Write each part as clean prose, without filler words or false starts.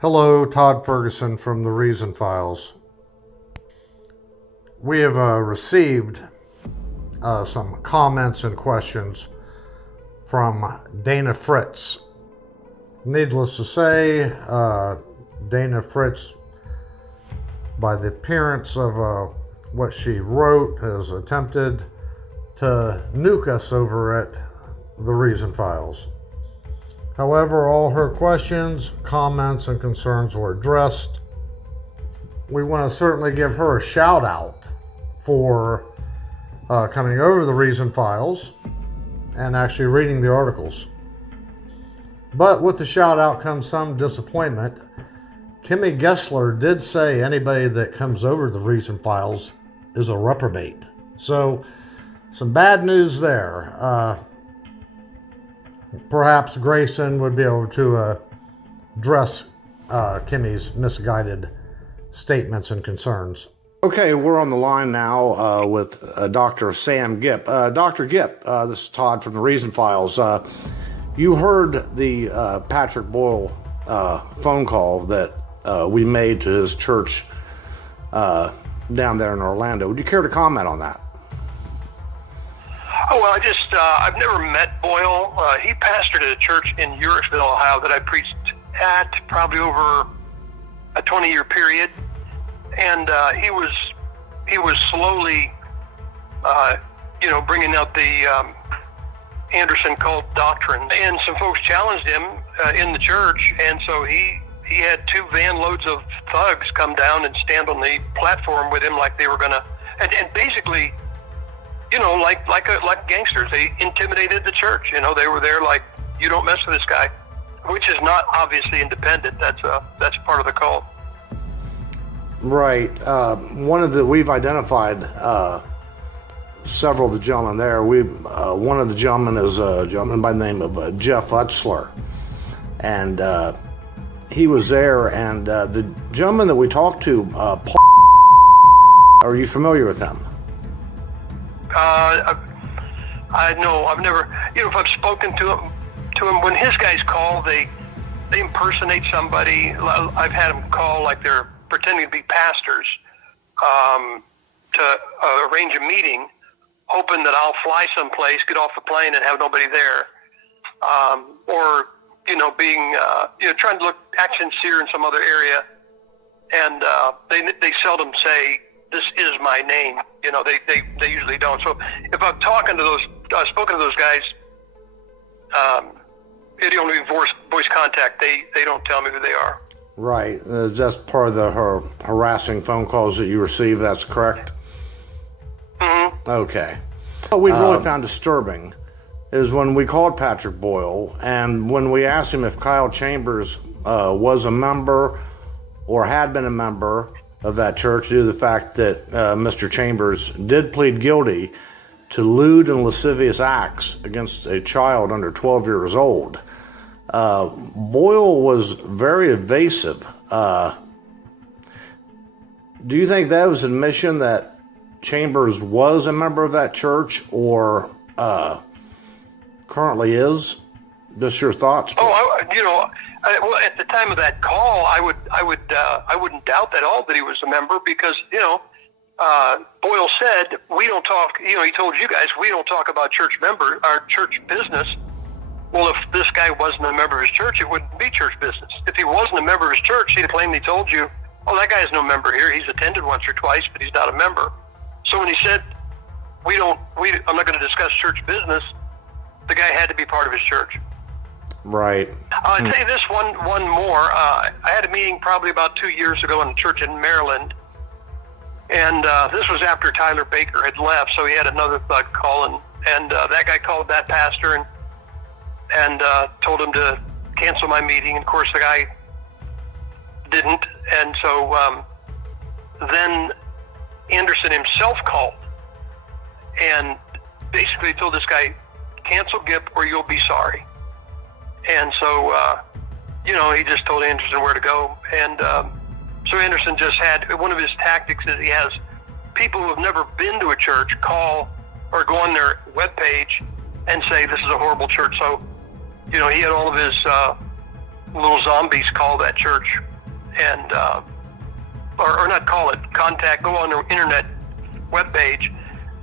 Hello, Todd Ferguson from the Reason Files. We have received some comments and questions from Dana Fritts. Needless to say, Dana Fritts, by the appearance of what she wrote, has attempted to nuke us over at the Reason Files. However, all her questions, comments, and concerns were addressed. We want to certainly give her a shout out for coming over the Reason Files and actually reading the articles. But with the shout out comes some disappointment. Kimmy Gessler did say anybody that comes over the Reason Files is a reprobate. So some bad news there. Perhaps Grayson would be able to address Kimmy's misguided statements and concerns. Okay, we're on the line now with Dr. Sam Gipp. Dr. Gipp, this is Todd from the Reason Files. You heard the Patrick Boyle phone call that we made to his church down there in Orlando. Would you care to comment on that? Oh, well, I've never met Boyle. He pastored at a church in Uricksville, Ohio that I preached at probably over a 20-year period. And he was slowly, bringing out the Anderson cult doctrine. And some folks challenged him in the church. And so he had 2 van loads of thugs come down and stand on the platform with him like they were going to, and basically, like gangsters. They intimidated the church. They were there like, you don't mess with this guy, which is not obviously independent. That's part of the cult. Right. We've identified several of the gentlemen there. One of the gentlemen is a gentleman by the name of Jeff Utzler, and he was there. And the gentleman that we talked to, Paul, are you familiar with him? I know. I've never, if I've spoken to him, when his guys call, they impersonate somebody. I've had them call like they're pretending to be pastors to arrange a meeting, hoping that I'll fly someplace, get off the plane, and have nobody there. Or being trying to act sincere in some other area, and they seldom say, "This is my name." They usually don't. So if I'm talking to spoken to those guys, it only voice contact. They don't tell me who they are. Right. That's part of the harassing phone calls that you receive. That's correct. Mm-hmm. Okay. What we really found disturbing is when we called Patrick Boyle, and when we asked him if Kyle Chambers was a member or had been a member of that church, due to the fact that Mr. Chambers did plead guilty to lewd and lascivious acts against a child under 12 years old. Boyle was very evasive. Do you think that was an admission that Chambers was a member of that church, or currently is? Just your thoughts? Well, at the time of that call, I wouldn't doubt at all that he was a member, because Boyle said, we don't talk. He told you guys, we don't talk about our church business. Well, if this guy wasn't a member of his church, it wouldn't be church business. If he wasn't a member of his church, he'd have plainly told you, oh, that guy's no member here. He's attended once or twice, but he's not a member. So when he said, I'm not going to discuss church business, the guy had to be part of his church. Right. I'll tell you this one more. I had a meeting probably about 2 years ago in a church in Maryland, and this was after Tyler Baker had left, so he had another thug call, and that guy called that pastor and told him to cancel my meeting. And of course, the guy didn't, and so then Anderson himself called and basically told this guy, cancel Gipp or you'll be sorry. And so, he just told Anderson where to go. And so Anderson just had, one of his tactics is he has people who have never been to a church call or go on their webpage and say, this is a horrible church. So, he had all of his little zombies call that church and or not call it, contact, go on their internet webpage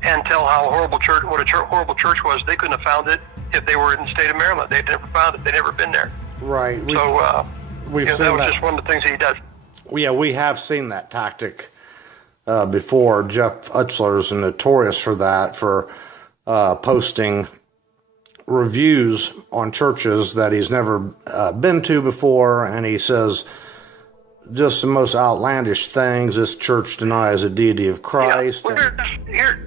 and tell how horrible church, what a horrible church was. They couldn't have found it if they were in the state of Maryland. They'd never found it. They'd never been there. Right. We've seen that was just one of the things he does. Yeah, we have seen that tactic before. Jeff Utzler's notorious for that, for posting reviews on churches that he's never been to before, and he says just the most outlandish things. This church denies the deity of Christ. Yeah. Well,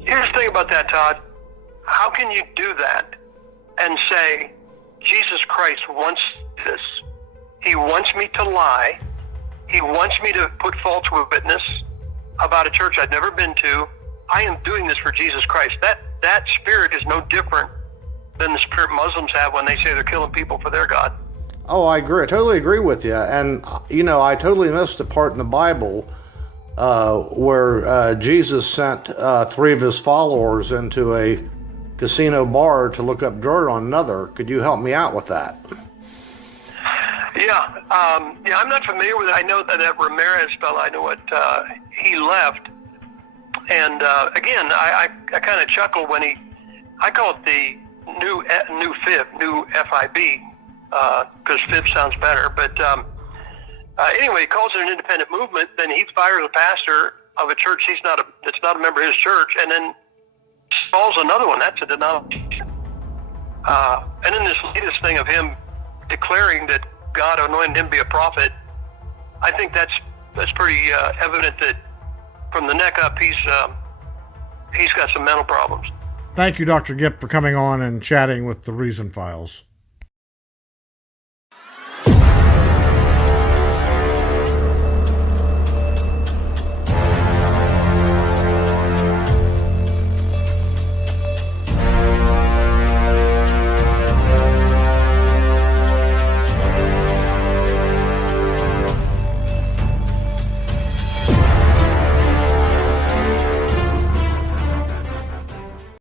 here's the thing about that, Todd. How can you do that and say, Jesus Christ wants this? He wants me to lie. He wants me to put false witness about a church I've never been to. I am doing this for Jesus Christ. That spirit is no different than the spirit Muslims have when they say they're killing people for their God. Oh, I agree. I totally agree with you. And, I totally missed the part in the Bible where Jesus sent 3 of his followers into a casino bar to look up dirt on another. Could you help me out with that? Yeah, I'm not familiar with it. I know that Ramirez fellow, I know what he left. And again, I kind of chuckle when I call it the new FIB, new FIB, because FIB sounds better. But anyway, he calls it an independent movement. Then he fires a pastor of a church that's not a member of his church, and then installs another one. That's a denomination. And then this latest thing of him declaring that God anointed him to be a prophet, I think that's pretty evident that from the neck up, he's got some mental problems. Thank you, Dr. Gipp, for coming on and chatting with the Reason Files.